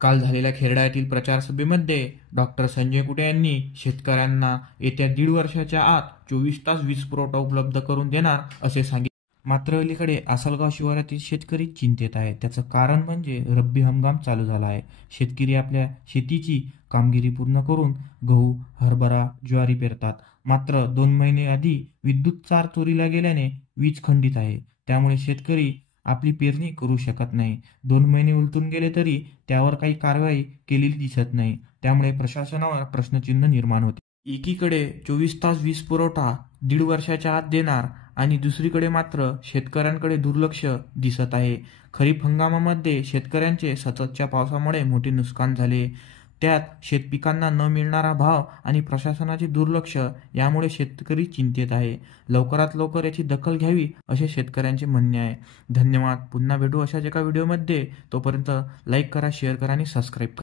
काल झालेल्या खेरडा येथील प्रचार सभेमध्ये डॉक्टर संजय कुटे यांनी शेतकऱ्यांना येत्या 1.5 वर्षाच्या आत 24 तास वीज पुरवठा उपलब्ध करून देणार असे सांगितले. मात्र अलीकडे आसलगाव शिवारातील शेतकरी चिंतेत आहे. त्याचं कारण म्हणजे रब्बी हंगाम चालू झाला आहे. शेतकरी आपल्या शेतीची कामगिरी पूर्ण करून गहू, हरभरा, ज्वारी पेरतात. मात्र 2 महिने आधी विद्युत तार चोरीला गेल्याने वीज खंडित आहे. त्यामुळे शेतकरी आपली पेरणी करू शकत नाही. 2 महिने उलटून गेले तरी त्यावर काही कारवाई केलेली दिसत नाही. त्यामुळे प्रशासनावर प्रश्नचिन्ह निर्माण होते. एकीकडे 24 तास वीज पुरवठा 1.5 वर्षाच्या आत देणार आणि दुसरीकडे मात्र शेतकऱ्यांकडे दुर्लक्ष दिसत आहे. खरीप हंगामामध्ये शेतकऱ्यांचे सततच्या पावसामुळे मोठे नुकसान झाले. त्यात शेतपिकांना न मिळणारा भाव आणि प्रशासनाचे दुर्लक्ष यामुळे शेतकरी चिंतेत आहे. लवकरात लवकर याची दखल घ्यावी असे शेतकऱ्यांचे म्हणणे आहे. धन्यवाद. पुन्हा भेटू अशाच एका व्हिडिओमध्ये. तोपर्यंत लाईक करा, शेअर करा आणि सबस्क्राईब करा.